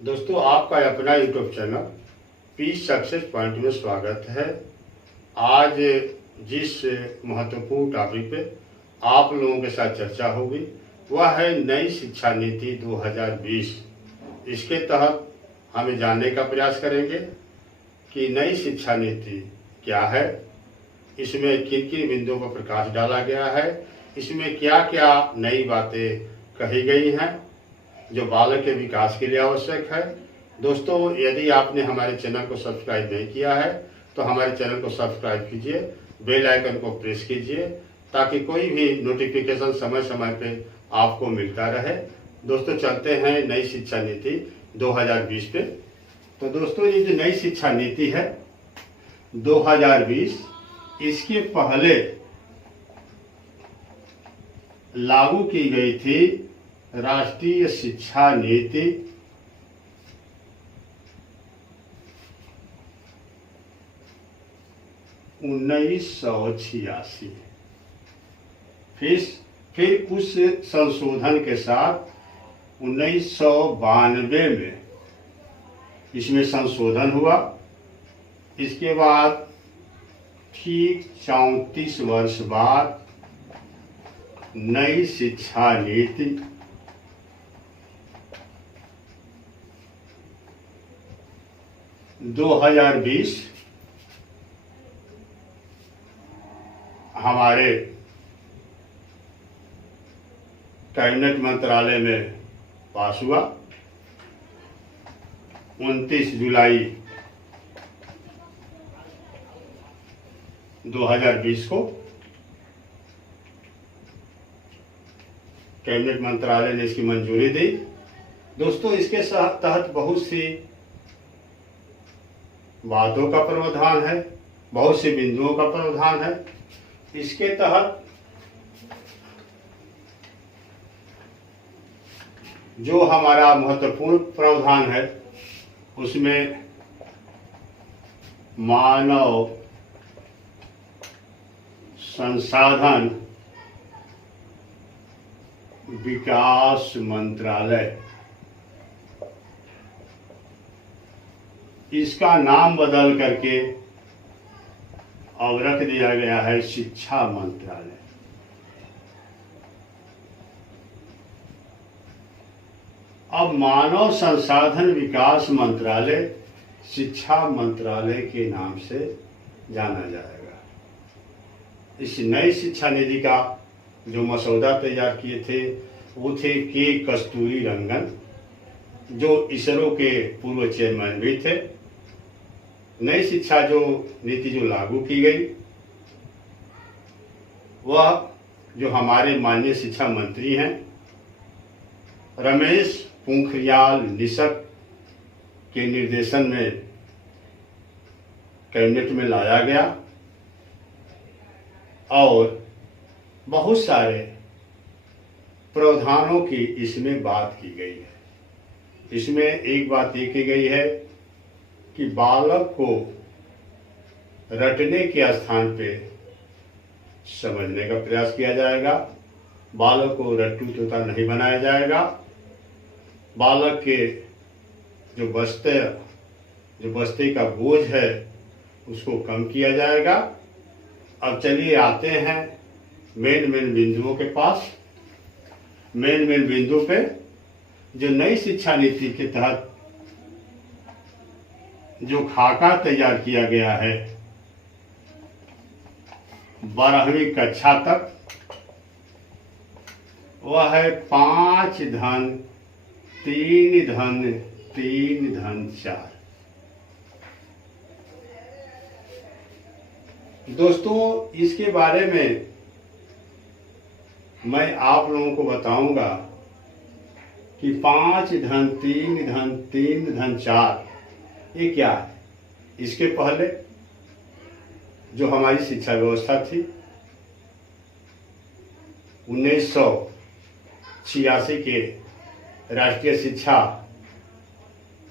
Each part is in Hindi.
दोस्तों, आपका अपना YouTube channel peace success point में स्वागत है। आज जिस महत्वपूर्ण टॉपिक पे आप लोगों के साथ चर्चा होगी वह है नई शिक्षा नीति 2020। इसके तहत हम जानने का प्रयास करेंगे कि नई शिक्षा नीति क्या है, इसमें किन किन बिंदुओं पर प्रकाश डाला गया है, इसमें क्या क्या नई बातें कही गई हैं जो बालक के विकास के लिए आवश्यक है। दोस्तों, यदि आपने हमारे चैनल को सब्सक्राइब नहीं किया है तो हमारे चैनल को सब्सक्राइब कीजिए, बेल आइकन को प्रेस कीजिए ताकि कोई भी नोटिफिकेशन समय समय पे आपको मिलता रहे। दोस्तों, चलते हैं नई शिक्षा नीति 2020 पे। तो दोस्तों, ये जो नई शिक्षा नीति है 2020, इसके पहले लागू की गई थी राष्ट्रीय शिक्षा नीति 1986। फिर उस संशोधन के साथ 1992 में इसमें संशोधन हुआ। इसके बाद ठीक 34 वर्ष बाद नई शिक्षा नीति 2020 हमारे कैबिनेट मंत्रालय में पास हुआ। 29 जुलाई 2020 को कैबिनेट मंत्रालय ने इसकी मंजूरी दी। दोस्तों, इसके तहत बहुत सी बातों का प्रावधान है, बहुत से बिंदुओं का प्रावधान है। इसके तहत जो हमारा महत्वपूर्ण प्रावधान है उसमें मानव संसाधन विकास मंत्रालय, इसका नाम बदल करके अब रख दिया गया है शिक्षा मंत्रालय। अब मानव संसाधन विकास मंत्रालय शिक्षा मंत्रालय के नाम से जाना जाएगा। इस नई शिक्षा नीति का जो मसौदा तैयार किए थे वो थे के कस्तूरी रंगन, जो इसरो के पूर्व चेयरमैन भी थे। नई शिक्षा जो नीति जो लागू की गई वह जो हमारे माननीय शिक्षा मंत्री हैं रमेश पोखरियाल निशंक के निर्देशन में कैबिनेट में लाया गया और बहुत सारे प्रावधानों की इसमें बात की गई है। इसमें एक बात ये की गई है कि बालक को रटने के स्थान पे समझने का प्रयास किया जाएगा। बालक को रट्टू तोता नहीं बनाया जाएगा। बालक के जो बस्ते का बोझ है उसको कम किया जाएगा। अब चलिए आते हैं मेन बिंदुओं के पास। मेन बिंदु पे जो नई शिक्षा नीति के तहत जो खाका तैयार किया गया है 12वीं कक्षा तक, वह है 5 धन 3 धन 3 धन 4। दोस्तों, इसके बारे में मैं आप लोगों को बताऊंगा कि 5 धन 3 धन 3 धन 4 ये क्या है। इसके पहले जो हमारी शिक्षा व्यवस्था थी 1986 के राष्ट्रीय शिक्षा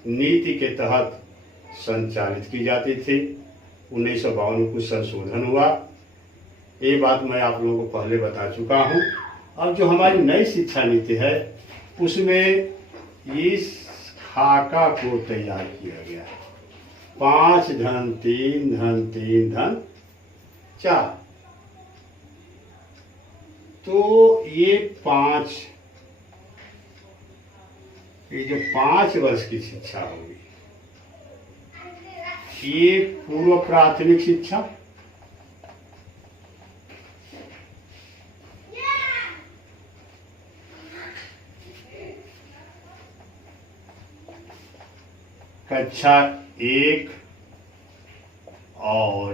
नीति के तहत संचालित की जाती थी। 1952 में कुछ संशोधन हुआ। ये बात मैं आप लोगों को पहले बता चुका हूँ। अब जो हमारी नई शिक्षा नीति है उसमें इस खाका को तैयार किया गया है। 5 धन 3 धन 3 धन 4। तो ये जो 5 वर्ष की शिक्षा होगी, ये पूर्व प्राथमिक शिक्षा, कक्षा 1 और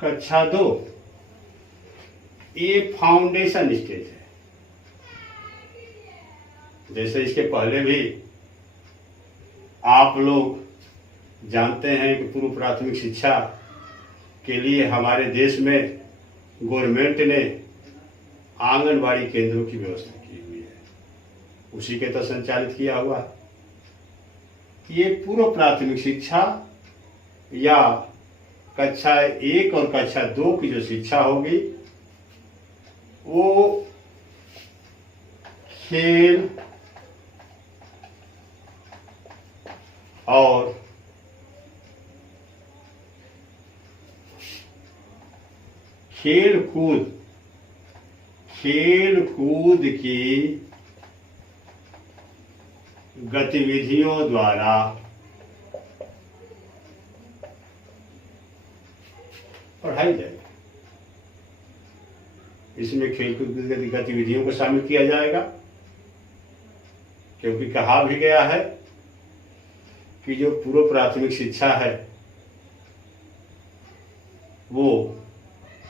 कक्षा 2, ये फाउंडेशन स्टेज है। जैसे इसके पहले भी आप लोग जानते हैं कि पूर्व प्राथमिक शिक्षा के लिए हमारे देश में गवर्नमेंट ने आंगनबाड़ी केंद्रों की व्यवस्था की हुई है, उसी के तो संचालित किया हुआ। ये पूर्व प्राथमिक शिक्षा या कक्षा 1 और कक्षा 2 की जो शिक्षा होगी, वो खेल और खेल कूद की गतिविधियों द्वारा पढ़ाई जाएगी। इसमें खेलकूद की गतिविधियों को शामिल किया जाएगा, क्योंकि कहा भी गया है कि जो पूर्व प्राथमिक शिक्षा है वो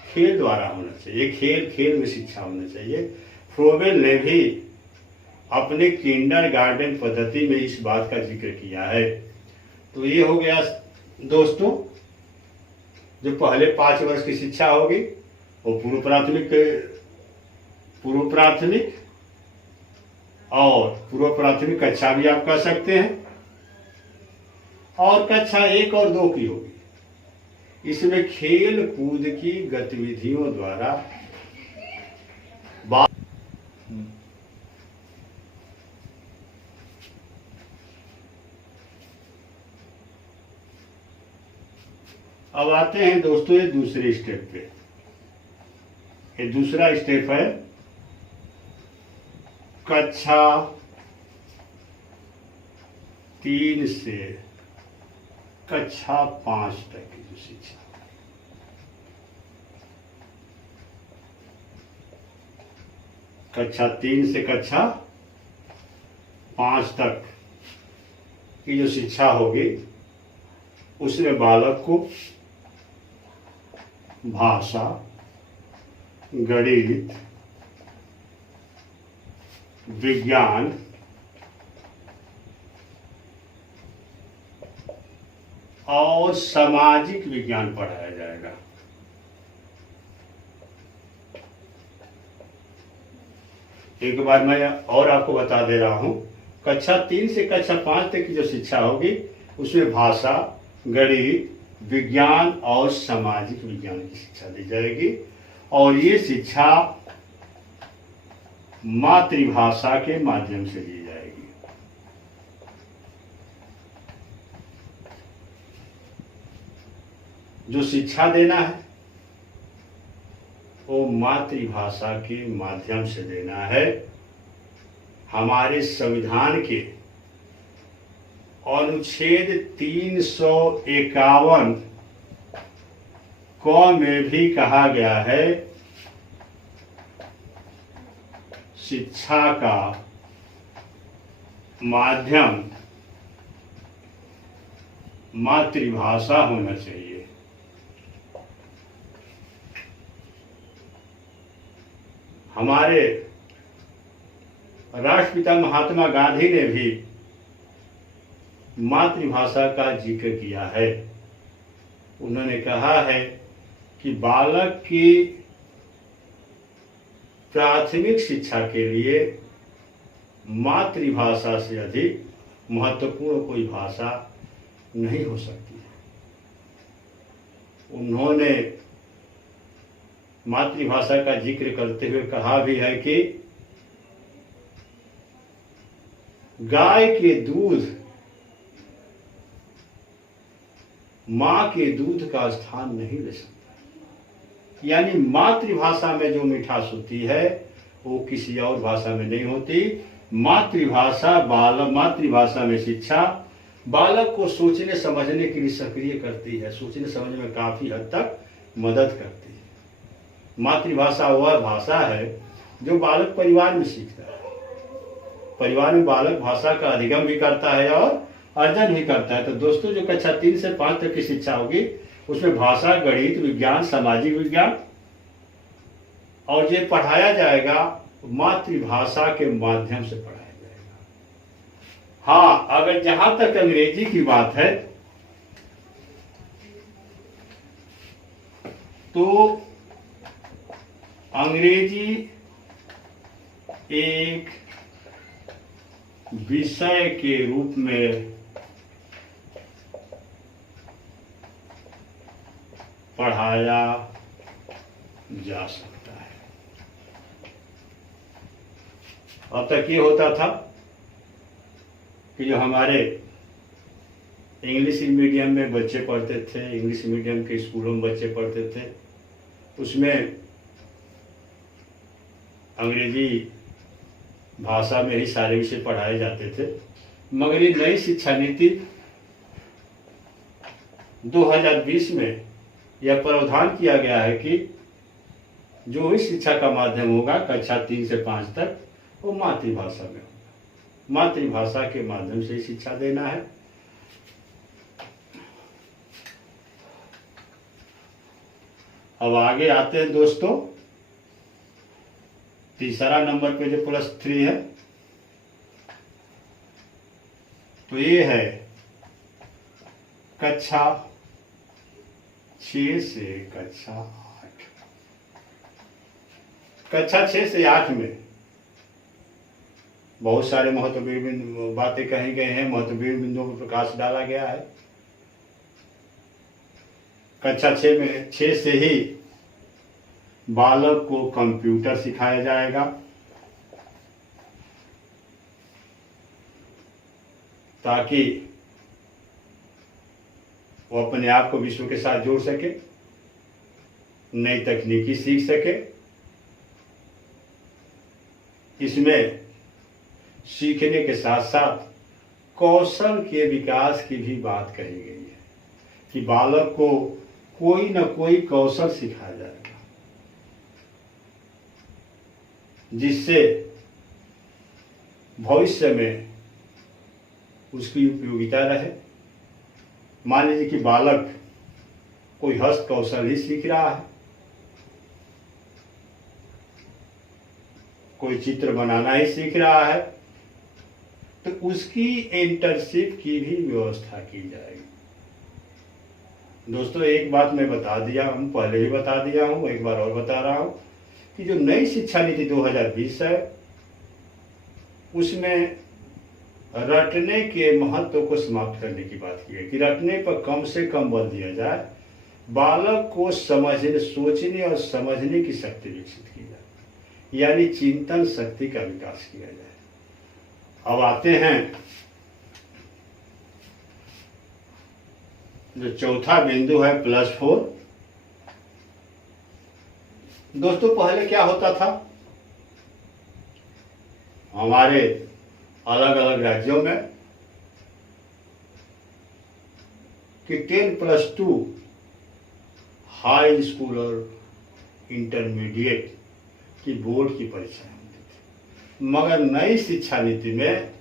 खेल द्वारा होना चाहिए, खेल में शिक्षा होना चाहिए। फ्रोबेल ने भी अपने किंडरगार्टन पद्धति में इस बात का जिक्र किया है। तो ये हो गया दोस्तों, जो पहले 5 वर्ष की शिक्षा होगी वो पूर्व प्राथमिक कक्षा भी आप कह सकते हैं, और कक्षा 1 और 2 की होगी। इसमें खेल कूद की गतिविधियों द्वारा अब आते हैं दोस्तों ये दूसरे स्टेप पे। ये दूसरा स्टेप है कक्षा 3 से कक्षा 5 तक की जो शिक्षा, कक्षा 3 से कक्षा 5 तक की जो शिक्षा होगी, उसमें बालक को भाषा, गणित, विज्ञान और सामाजिक विज्ञान पढ़ाया जाएगा। एक बार मैं और आपको बता दे रहा हूं, कक्षा 3 से कक्षा 5 तक की जो शिक्षा होगी, उसमें भाषा, गणित, विज्ञान और सामाजिक विज्ञान की शिक्षा दी जाएगी। और ये शिक्षा मातृभाषा के माध्यम से दी जाएगी। जो शिक्षा देना है वो मातृभाषा के माध्यम से देना है। हमारे संविधान के अनुच्छेद 351 क में भी कहा गया है, शिक्षा का माध्यम मातृभाषा होना चाहिए। हमारे राष्ट्रपिता महात्मा गांधी ने भी मातृभाषा का जिक्र किया है। उन्होंने कहा है कि बालक की प्राथमिक शिक्षा के लिए मातृभाषा से अधिक महत्वपूर्ण कोई भाषा नहीं हो सकती। उन्होंने मातृभाषा का जिक्र करते हुए कहा भी है कि गाय के दूध मां के दूध का स्थान नहीं ले सकता। यानी मातृभाषा में जो मिठास होती है वो किसी और भाषा में नहीं होती। मातृभाषा में शिक्षा बालक को सोचने समझने के लिए सक्रिय करती है, सोचने समझने में काफी हद तक मदद करती है। मातृभाषा वह भाषा है जो बालक परिवार में सीखता है। परिवार में बालक भाषा का अधिगम भी करता है और अर्जन भी करता है। तो दोस्तों, जो कक्षा 3 से 5 तक की शिक्षा होगी उसमें भाषा, गणित, विज्ञान, सामाजिक विज्ञान और ये पढ़ाया जाएगा मातृभाषा के माध्यम से पढ़ाया जाएगा। हाँ, अगर जहां तक अंग्रेजी की बात है तो अंग्रेजी एक विषय के रूप में पढ़ाया जा सकता है। अब तक ये होता था कि जो हमारे इंग्लिश मीडियम में बच्चे पढ़ते थे, इंग्लिश मीडियम के स्कूलों में बच्चे पढ़ते थे, उसमें अंग्रेजी भाषा में ही सारे विषय पढ़ाए जाते थे। मगर ये नई शिक्षा नीति 2020 में यह प्रावधान किया गया है कि जो भी शिक्षा का माध्यम होगा कक्षा 3 से 5 तक वो मातृभाषा में होगा। मातृभाषा के माध्यम से शिक्षा देना है। अब आगे आते हैं दोस्तों, तीसरा नंबर पे जो +3 है तो ये है कक्षा 6 से कक्षा 8। कक्षा 6 से 8 में बहुत सारे महत्वपूर्ण बातें कही गई हैं, महत्वपूर्ण बिंदुओं पर प्रकाश डाला गया है। कक्षा 6 से ही बालक को कंप्यूटर सिखाया जाएगा ताकि वो अपने आप को विश्व के साथ जोड़ सके, नई तकनीकी सीख सके। इसमें सीखने के साथ साथ कौशल के विकास की भी बात कही गई है कि बालक को कोई न कोई कौशल सिखाया जाएगा जिससे भविष्य में उसकी उपयोगिता रहे। मान लीजिए कि बालक कोई हस्त कौशल ही सीख रहा है, कोई चित्र बनाना ही सीख रहा है, तो उसकी इंटर्नशिप की भी व्यवस्था की जाएगी। दोस्तों, एक बात मैं बता दिया हूं, पहले ही बता दिया हूं, एक बार और बता रहा हूं कि जो नई शिक्षा नीति 2020 है उसमें रटने के महत्व को समाप्त करने की बात की है कि रटने पर कम से कम बल दिया जाए, बालक को समझने, सोचने और समझने की शक्ति विकसित की जाए, यानी चिंतन शक्ति का विकास किया जाए। अब आते हैं जो चौथा बिंदु है +4। दोस्तों, पहले क्या होता था, हमारे अलग अलग राज्यों में कि 10+2 हाई स्कूल और इंटरमीडिएट की बोर्ड की परीक्षाएं होती थी। मगर नई शिक्षा नीति में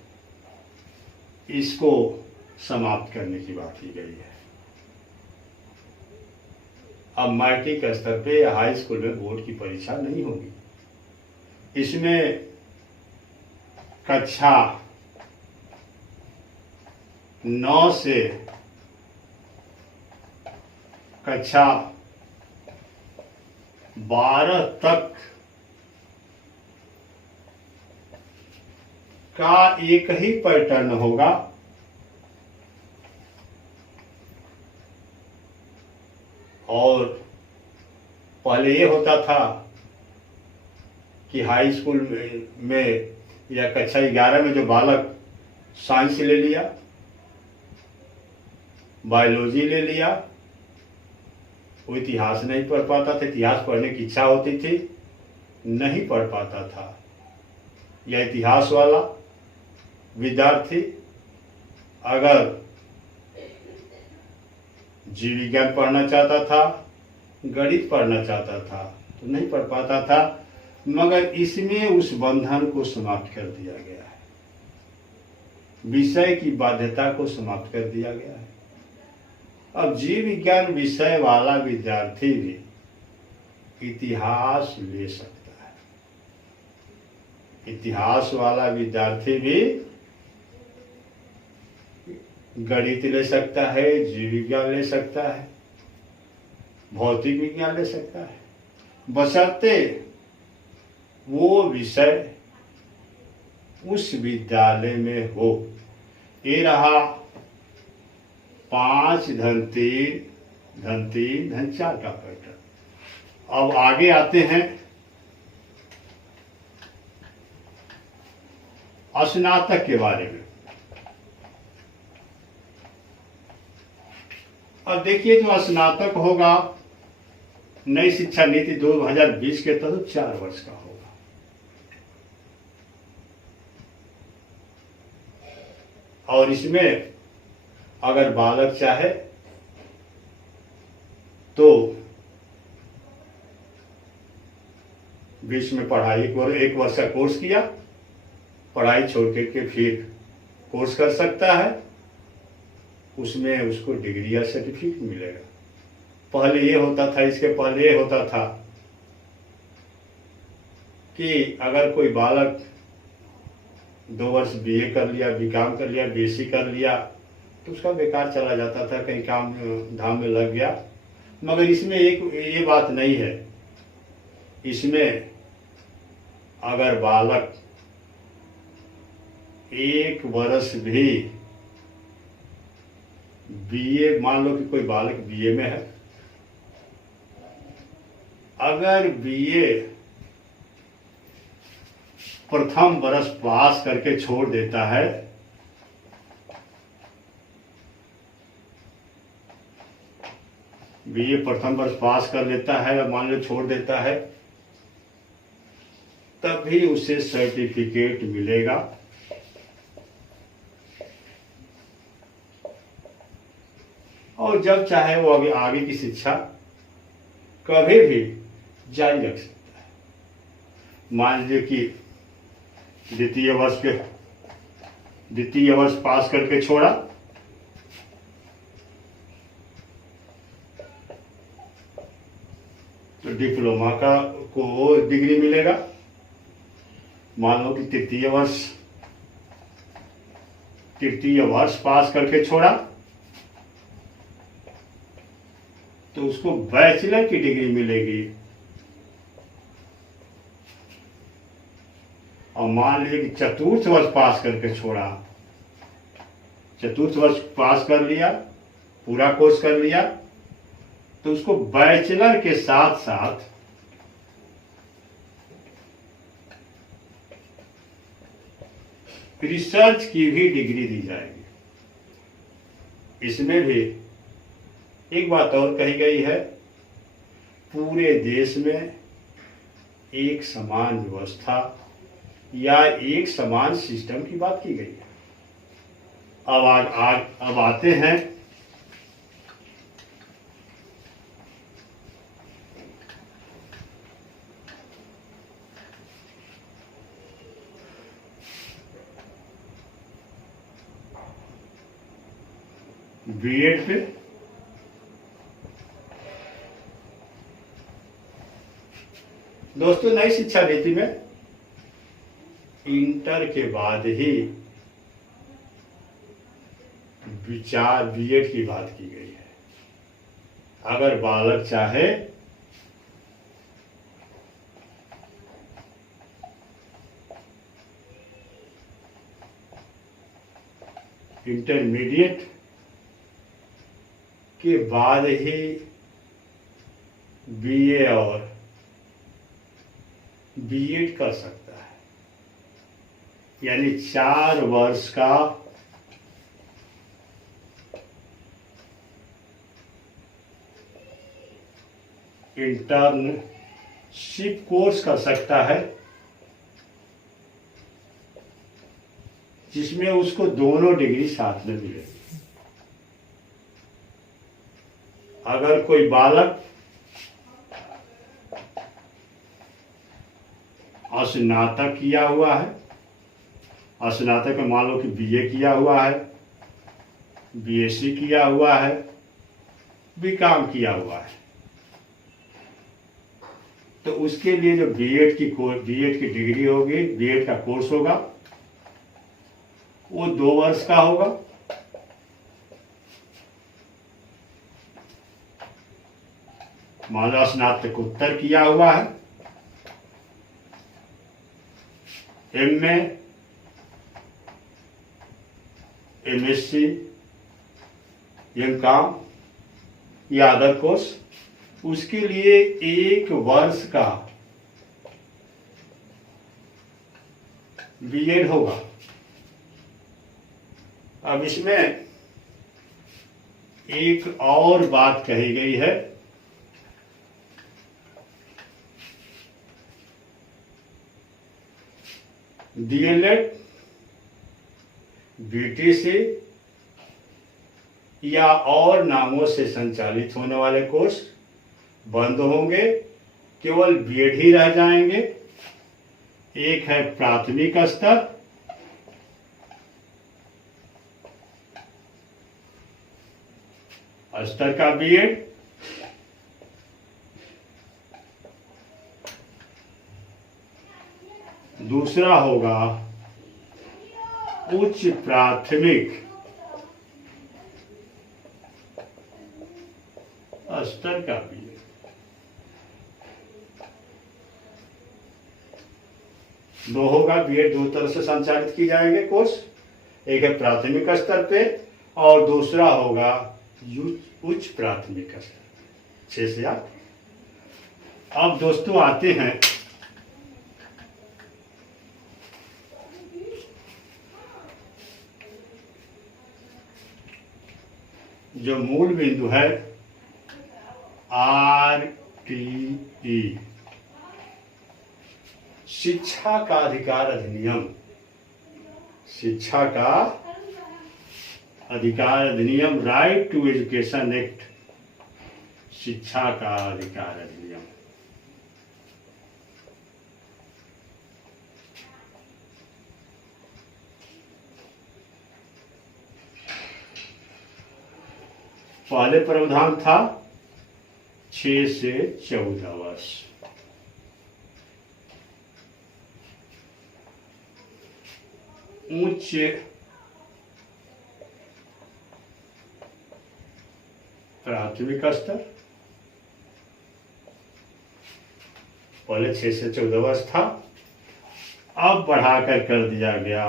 इसको समाप्त करने की बात की गई है। अब मैट्रिक स्तर पे या हाई स्कूल में बोर्ड की परीक्षा नहीं होगी। इसमें कक्षा 9 से कक्षा 12 तक का एक ही पैटर्न होगा और पहले ये होता था कि हाई स्कूल में या कक्षा 11 में जो बालक साइंस ले लिया, बायोलॉजी ले लिया। वो इतिहास नहीं पढ़ पाता था, इतिहास पढ़ने की इच्छा होती थी, नहीं पढ़ पाता था। या इतिहास वाला विद्यार्थी अगर जीव विज्ञान पढ़ना चाहता था, गणित पढ़ना चाहता था, तो नहीं पढ़ पाता था। मगर इसमें उस बंधन को समाप्त कर दिया गया है, विषय की बाध्यता को समाप्त कर दिया गया है। अब जीव विज्ञान विषय वाला विद्यार्थी भी इतिहास ले सकता है, इतिहास वाला विद्यार्थी भी गणित ले सकता है, जीव विज्ञान ले सकता है, भौतिक विज्ञान ले सकता है, बशर्ते वो विषय उस विद्यालय में हो। ये रहा 5 धन 3 धन 4 का पैटर्न। अब आगे आते हैं स्नातक के बारे में। अब देखिए, जो स्नातक होगा नई शिक्षा नीति 2020 के तहत 4 वर्ष का होगा। और इसमें अगर बालक चाहे तो बीच में पढ़ाई को 1 वर्ष का कोर्स किया, पढ़ाई छोड़ के फिर कोर्स कर सकता है, उसमें उसको डिग्री या सर्टिफिकेट मिलेगा। पहले ये होता था, इसके पहले ये होता था कि अगर कोई बालक 2 वर्ष बीए कर लिया, बीकॉम कर लिया, बीएससी कर लिया, तो उसका बेकार चला जाता था, कहीं काम धाम में लग गया। मगर इसमें एक ये बात नहीं है। इसमें अगर बालक 1 वर्ष भी बीए, मान लो कि कोई बालक बीए में है, अगर बीए प्रथम वर्ष पास करके छोड़ देता है, बीए प्रथम वर्ष पास कर लेता है और मान लो छोड़ देता है, तभी उसे सर्टिफिकेट मिलेगा। और जब चाहे वो आगे की शिक्षा कभी भी जारी रख सकता है। मान लीजिए कि द्वितीय वर्ष पास करके छोड़ा, तो डिप्लोमा का को डिग्री मिलेगा। मान लो कि तृतीय वर्ष पास करके छोड़ा, तो उसको बैचलर की डिग्री मिलेगी। और मान लीजिए कि चतुर्थ वर्ष पास करके छोड़ा, चतुर्थ वर्ष पास कर लिया, पूरा कोर्स कर लिया, तो उसको बैचलर के साथ साथ रिसर्च की भी डिग्री दी जाएगी। इसमें भी एक बात और कही गई है, पूरे देश में एक समान व्यवस्था या एक समान सिस्टम की बात की गई है। अब आते हैं बीएड पे। दोस्तों, नई शिक्षा नीति में इंटर के बाद ही विचार बीएड की बात की गई है। अगर बालक चाहे इंटरमीडिएट के बाद ही बीए और बीएड कर सकता है, यानी 4 वर्ष का इंटर्नशिप कोर्स कर सकता है, जिसमें उसको दोनों डिग्री साथ में मिलेगी। अगर कोई बालक स्नातक किया हुआ है, स्नातक में मान लो कि बीए किया हुआ है, बीएससी किया हुआ है, बीकॉम किया हुआ है, तो उसके लिए जो बीएड की डिग्री होगी, बीएड का कोर्स होगा, वो 2 वर्ष का होगा। मान लो स्नातकोत्तर किया हुआ है, एमए, एमएससी, एमकॉम या अदर कोर्स, उसके लिए 1 वर्ष का बीएड होगा। अब इसमें एक और बात कही गई है, डीएलएड, बीटीसी या और नामों से संचालित होने वाले कोर्स बंद होंगे, केवल बीएड ही रह जाएंगे। एक है प्राथमिक स्तर का बीएड, दूसरा होगा उच्च प्राथमिक स्तर का बीएड। दो होगा बीएड, 2 तरह से संचालित की जाएंगे कोर्स, एक है प्राथमिक स्तर पे और दूसरा होगा उच्च प्राथमिक स्तर 6 से 8। अब दोस्तों आते हैं जो मूल बिंदु है आरटीई, शिक्षा का अधिकार अधिनियम। शिक्षा का अधिकार अधिनियम, राइट टू एजुकेशन एक्ट, शिक्षा का अधिकार अधिनियम। पहले प्रावधान था 6 से 14 वर्ष, उच्च प्राथमिक स्तर, पहले 6 से 14 वर्ष था, अब बढ़ाकर कर दिया गया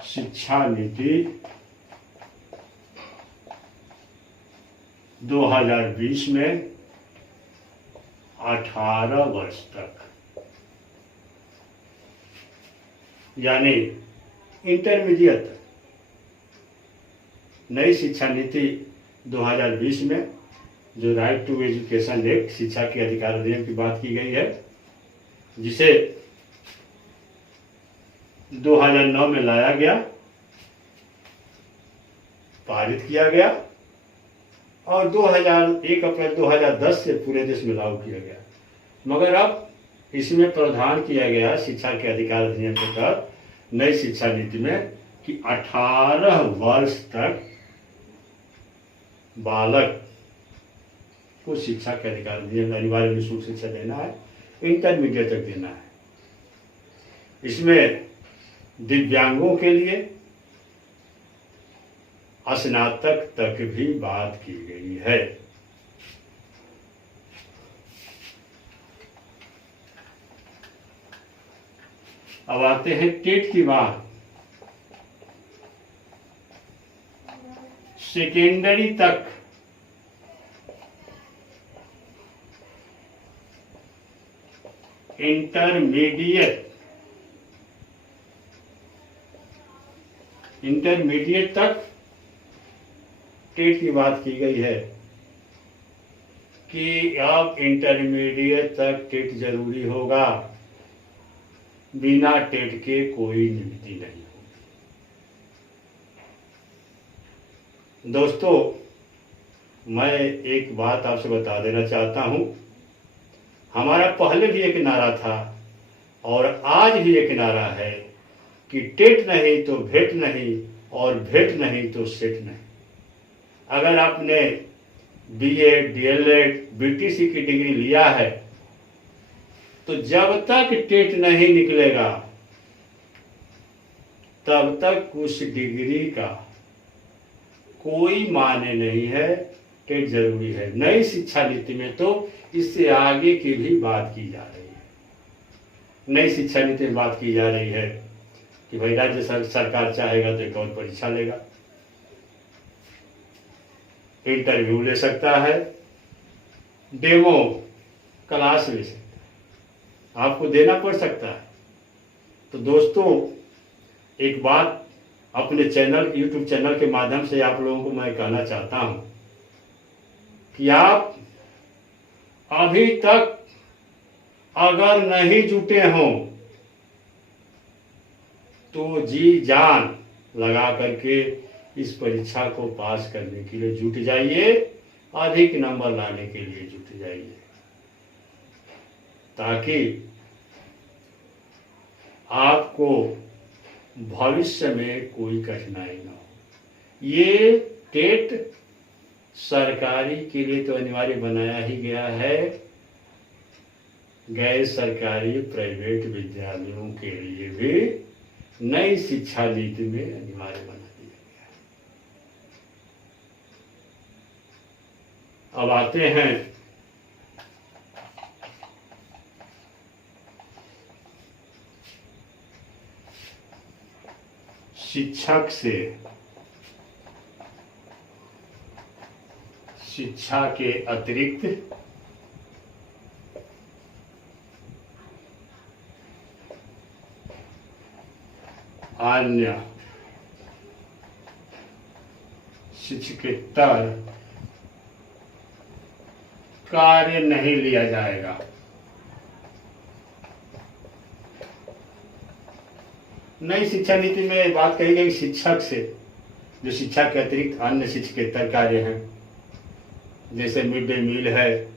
'शिक्षा नीति 2020' में 18 वर्ष तक, यानी इंटरमीडिएट। नई शिक्षा नीति 2020 में जो राइट टू एजुकेशन एक्ट, शिक्षा के अधिकार अधिनियम की बात की गई है, जिसे 2009 में लाया गया, पारित किया गया और 1 अप्रैल 2010 से पूरे देश में लागू किया गया। मगर अब इसमें प्रावधान किया गया शिक्षा के अधिकार अधिनियम के तहत नई शिक्षा नीति में कि 18 वर्ष तक बालक को शिक्षा के अधिकार अधिनियम अनिवार्य निःशुल्क शिक्षा देना है, इंटरमीडिएट तक देना है। इसमें दिव्यांगों के लिए स्नातक तक भी बात की गई है। अब आते हैं टेट की बात। सेकेंडरी तक इंटरमीडिएट तक टेट की बात की गई है कि अब इंटरमीडिएट तक टेट जरूरी होगा, बिना टेट के कोई नियुक्ति नहीं होगी। दोस्तों, मैं एक बात आपसे बता देना चाहता हूं, हमारा पहले भी एक नारा था और आज भी एक नारा है कि टेट नहीं तो भेट नहीं और भेट नहीं तो सेट नहीं। अगर आपने बीएड, डीएलएड, बीटीसी की डिग्री लिया है तो जब तक टेट नहीं निकलेगा तब तक उस डिग्री का कोई माने नहीं है। टेट जरूरी है। नई शिक्षा नीति में तो इससे आगे की भी बात की जा रही है। नई शिक्षा नीति में बात की जा रही है कि भाई राज्य सरकार चाहेगा तो एक और परीक्षा लेगा, इंटरव्यू ले सकता है, डेमो क्लास ले सकता है, आपको देना पड़ सकता है। तो दोस्तों, एक बात अपने चैनल, यूट्यूब चैनल के माध्यम से आप लोगों को मैं कहना चाहता हूं कि आप अभी तक अगर नहीं जुटे हों तो जी जान लगा करके इस परीक्षा को पास करने के लिए जुट जाइए, अधिक नंबर लाने के लिए जुट जाइए, ताकि आपको भविष्य में कोई कठिनाई न हो। ये टेट सरकारी के लिए तो अनिवार्य बनाया ही गया है, गैर सरकारी प्राइवेट विद्यालयों के लिए भी नई शिक्षा नीति में अनिवार्य बना दिया गया है। अब आते हैं शिक्षक से शिक्षा के अतिरिक्त अन्य शिक्षकेतर कार्य नहीं लिया जाएगा। नई शिक्षा नीति में बात कही गई शिक्षक से जो शिक्षा के अतिरिक्त अन्य शिक्षकेतर कार्य हैं, जैसे मिड डे मील है,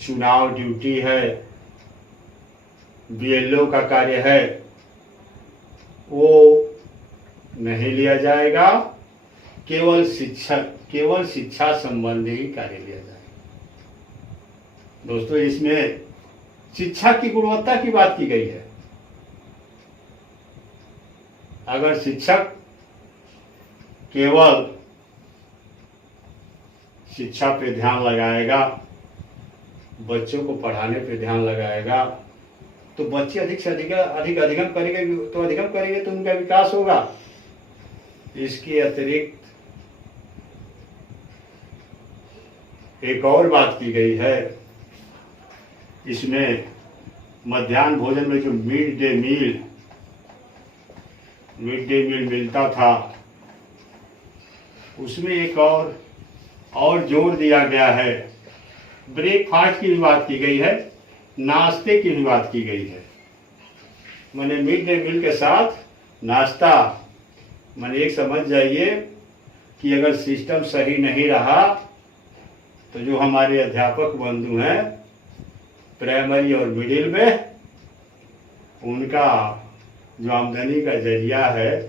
चुनाव ड्यूटी है, बीएलओ का कार्य है, वो नहीं लिया जाएगा। केवल शिक्षा संबंधी ही कार्य लिया जाएगा। दोस्तों, इसमें शिक्षा की गुणवत्ता की बात की गई है। अगर शिक्षक केवल शिक्षा पे ध्यान लगाएगा, बच्चों को पढ़ाने पे ध्यान लगाएगा, तो बच्चे अधिक से अधिक अधिगम करेंगे तो उनका विकास होगा। इसके अतिरिक्त एक और बात की गई है, इसमें मध्याह्न भोजन में जो मिड डे मील मिलता था, उसमें एक और जोर दिया गया है। ब्रेकफास्ट की भी बात की गई है, नाश्ते की भी बात की गई है। मैंने मिड डे मील के साथ नाश्ता, मैंने एक समझ जाइए कि अगर सिस्टम सही नहीं रहा तो जो हमारे अध्यापक बंधु हैं प्राइमरी और मिडिल में, उनका जो आमदनी का जरिया है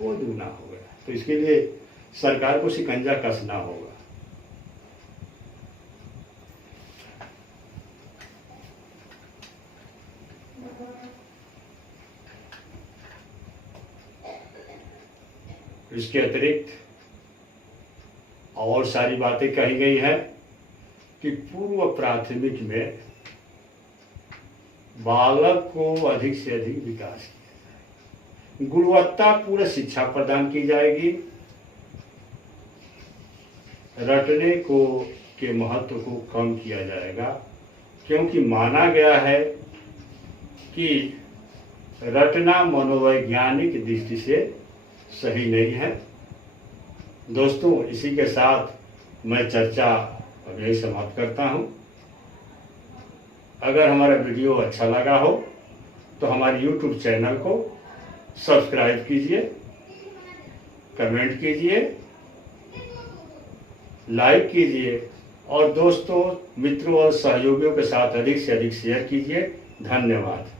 वो दूना हो गया। तो इसके लिए सरकार को शिकंजा कसना होगा। इसके अतिरिक्त और सारी बातें कही गई है कि पूर्व प्राथमिक में बालक को अधिक से अधिक विकास किया जाए, गुणवत्तापूर्ण शिक्षा प्रदान की जाएगी, रटने को के महत्व को कम किया जाएगा, क्योंकि माना गया है कि रटना मनोवैज्ञानिक दृष्टि से सही नहीं है। दोस्तों, इसी के साथ मैं चर्चा अब यही समाप्त करता हूँ। अगर हमारा वीडियो अच्छा लगा हो तो हमारे YouTube चैनल को सब्सक्राइब कीजिए, कमेंट कीजिए, लाइक कीजिए और दोस्तों, मित्रों और सहयोगियों के साथ अधिक से अधिक शेयर कीजिए। धन्यवाद।